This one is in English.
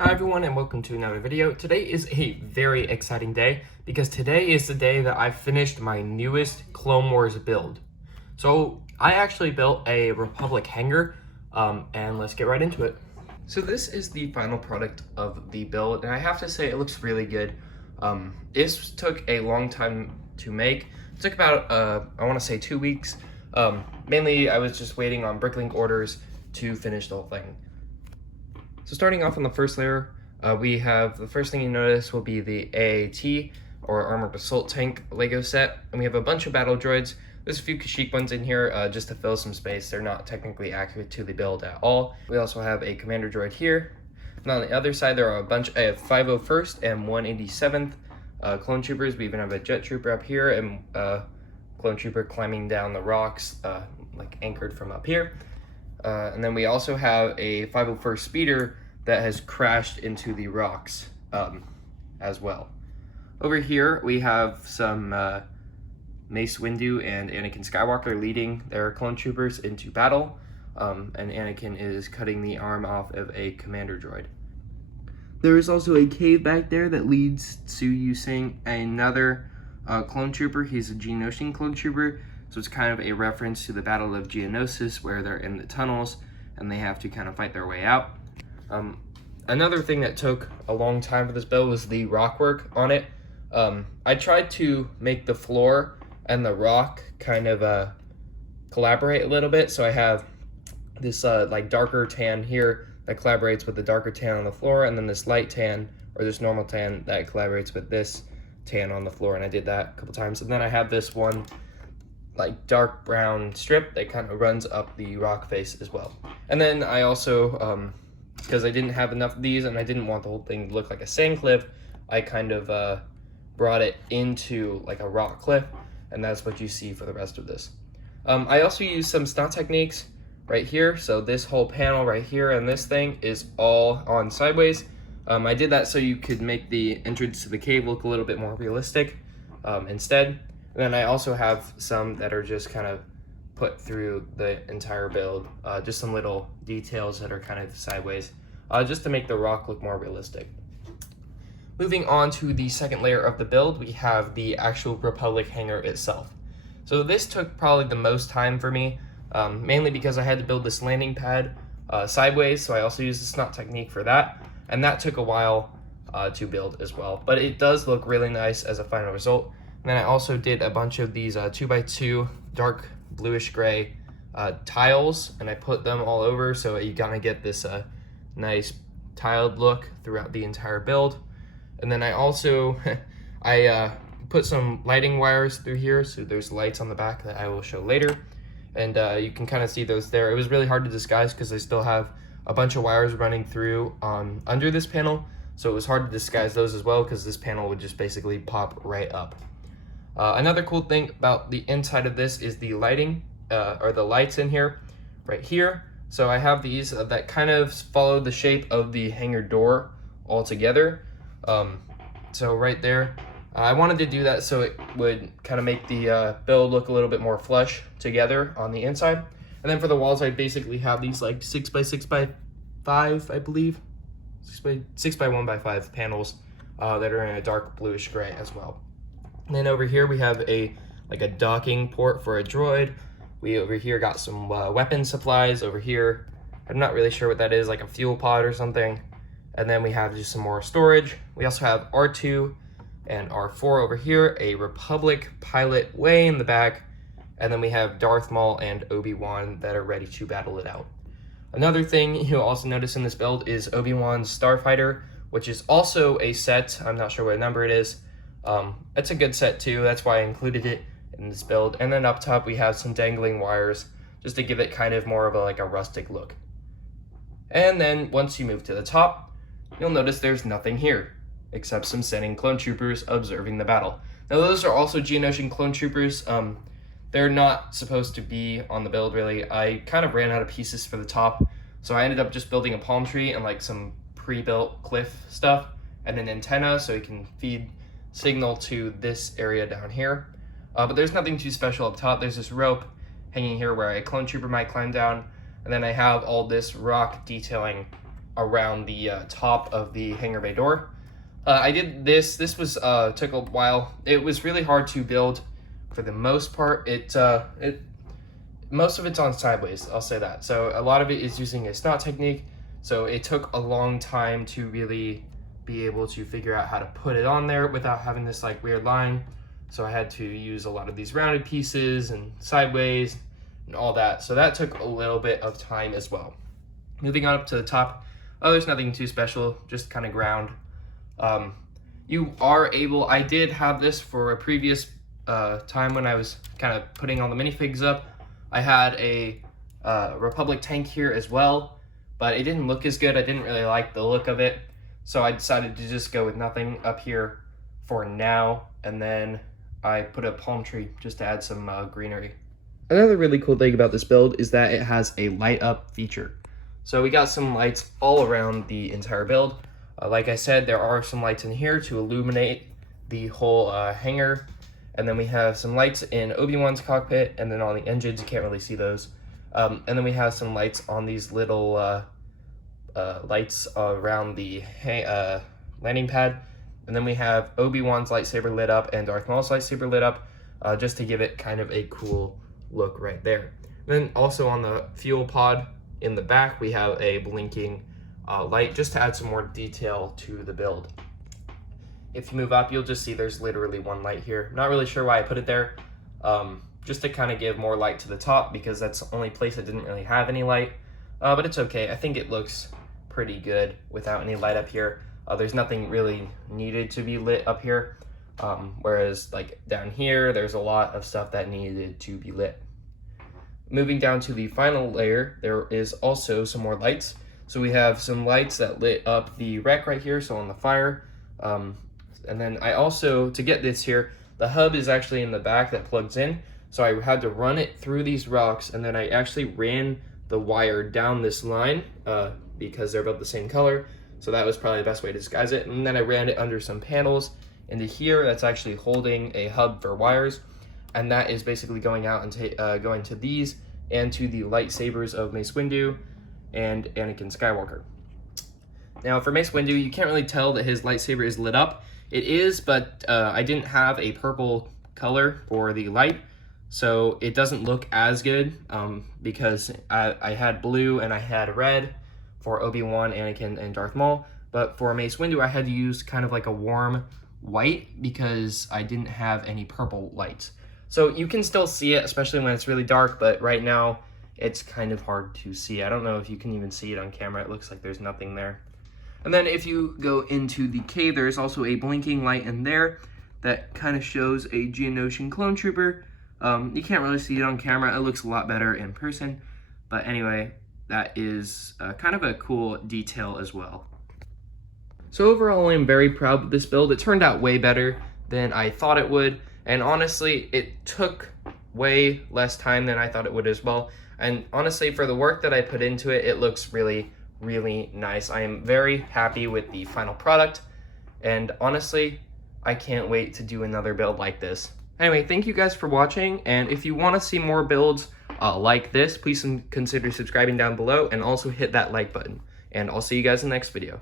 Hi everyone and welcome to another video. Today is a very exciting day because today is the day that I finished my newest Clone Wars build. So I actually built a Republic hangar and let's get right into it. So this is the final product of the build and I have to say it looks really good. This took a long time to make. It took about, I want to say 2 weeks. Mainly I was just waiting on bricklink orders to finish the whole thing. So starting off on the first layer, we have the first thing you notice will be the AAT, or Armored Assault Tank Lego set, and we have a bunch of battle droids. There's a few Kashyyyk ones in here just to fill some space. They're not technically accurate to the build at all. We also have a commander droid here. And on the other side, there are a bunch of 501st and 187th clone troopers. We even have a jet trooper up here and clone trooper climbing down the rocks, like anchored from up here. And then we also have a 501st speeder that has crashed into the rocks as well. Over here we have some Mace Windu and Anakin Skywalker leading their clone troopers into battle, and Anakin is cutting the arm off of a commander droid. There is also a cave back there that leads to using another clone trooper. He's a Geonosian clone trooper. So it's kind of a reference to the Battle of Geonosis where they're in the tunnels and they have to kind of fight their way out. Another thing that took a long time for this build was the rock work on it. I tried to make the floor and the rock kind of collaborate a little bit. So I have this like darker tan here that collaborates with the darker tan on the floor, and then this light tan or this normal tan that collaborates with this tan on the floor. And I did that a couple times. And then I have this one like dark brown strip that kind of runs up the rock face as well. And then I also, because I didn't have enough of these and I didn't want the whole thing to look like a sand cliff, I kind of brought it into like a rock cliff, and that's what you see for the rest of this. I also used some stunt techniques right here. So this whole panel right here and this thing is all on sideways. I did that so you could make the entrance to the cave look a little bit more realistic instead. And then I also have some that are just kind of put through the entire build, just some little details that are kind of sideways, just to make the rock look more realistic. Moving on to the second layer of the build, we have the actual Republic hangar itself. So this took probably the most time for me, mainly because I had to build this landing pad sideways, so I also used the snot technique for that, and that took a while to build as well. But it does look really nice as a final result. And then I also did a bunch of these 2x2 dark bluish gray tiles, and I put them all over so you kind of get this nice tiled look throughout the entire build. And then I also I put some lighting wires through here, so there's lights on the back that I will show later, and you can kind of see those there. It was really hard to disguise because I still have a bunch of wires running through under this panel, so it was hard to disguise those as well because this panel would just basically pop right up. Another cool thing about the inside of this is the lighting, or the lights in here, right here. So I have these that kind of follow the shape of the hangar door all together. So right there, I wanted to do that so it would kind of make the build look a little bit more flush together on the inside. And then for the walls, I basically have these like 6x6x5, I believe, 6x1x5 panels that are in a dark bluish gray as well. And then over here we have a docking port for a droid. We over here got some weapon supplies over here. I'm not really sure what that is, like a fuel pod or something. And then we have just some more storage. We also have R2 and R4 over here, a Republic pilot way in the back. And then we have Darth Maul and Obi-Wan that are ready to battle it out. Another thing you'll also notice in this build is Obi-Wan's Starfighter, which is also a set. I'm not sure what number it is. It's a good set too, that's why I included it in this build. And then up top we have some dangling wires just to give it kind of more of a rustic look. And then once you move to the top, you'll notice there's nothing here except some sending clone troopers observing the battle. Now those are also Geonosian clone troopers. They're not supposed to be on the build really. I kind of ran out of pieces for the top, so I ended up just building a palm tree and like some pre-built cliff stuff and an antenna so it can feed signal to this area down here. But there's nothing too special up top. There's this rope hanging here where a clone trooper might climb down, and then I have all this rock detailing around the top of the hangar bay door. I did this. This was took a while. It was really hard to build for the most part. Most of it's on sideways, I'll say that. So a lot of it is using a snot technique. So it took a long time to really be able to figure out how to put it on there without having this like weird line. So I had to use a lot of these rounded pieces and sideways and all that. So that took a little bit of time as well. Moving on up to the top, there's nothing too special, just kind of ground. You are able, I did have this for a previous time when I was kind of putting all the minifigs up. I had a Republic tank here as well, but it didn't look as good. I didn't really like the look of it. So I decided to just go with nothing up here for now. And then I put a palm tree just to add some greenery. Another really cool thing about this build is that it has a light up feature. So we got some lights all around the entire build. Like I said, there are some lights in here to illuminate the whole hangar. And then we have some lights in Obi-Wan's cockpit, and then on the engines, you can't really see those. And then we have some lights on these little lights around the landing pad. And then we have Obi-Wan's lightsaber lit up and Darth Maul's lightsaber lit up, just to give it kind of a cool look right there. And then also on the fuel pod in the back, we have a blinking light just to add some more detail to the build. If you move up, you'll just see there's literally one light here. Not really sure why I put it there, just to kind of give more light to the top because that's the only place that didn't really have any light, but it's okay. I think it looks pretty good without any light up here. There's nothing really needed to be lit up here, whereas like down here, there's a lot of stuff that needed to be lit. Moving down to the final layer, there is also some more lights. So we have some lights that lit up the wreck right here, so on the fire. And then I also, to get this here, the hub is actually in the back that plugs in. So I had to run it through these rocks, and then I actually ran the wire down this line because they're about the same color. So that was probably the best way to disguise it. And then I ran it under some panels into here that's actually holding a hub for wires. And that is basically going out and going to these and to the lightsabers of Mace Windu and Anakin Skywalker. Now for Mace Windu, you can't really tell that his lightsaber is lit up. It is, but I didn't have a purple color for the light, so it doesn't look as good because I had blue and I had red for Obi-Wan, Anakin, and Darth Maul. But for Mace Windu, I had to use kind of like a warm white because I didn't have any purple lights. So you can still see it, especially when it's really dark, but right now it's kind of hard to see. I don't know if you can even see it on camera. It looks like there's nothing there. And then if you go into the cave, there's also a blinking light in there that kind of shows a Geonosian clone trooper. You can't really see it on camera. It looks a lot better in person. But anyway, that is kind of a cool detail as well. So overall, I'm very proud of this build. It turned out way better than I thought it would. And honestly, it took way less time than I thought it would as well. And honestly, for the work that I put into it, it looks really nice. I am very happy with the final product, and honestly, I can't wait to do another build like this. Anyway, thank you guys for watching, and if you want to see more builds like this, please consider subscribing down below and also hit that like button. And I'll see you guys in the next video.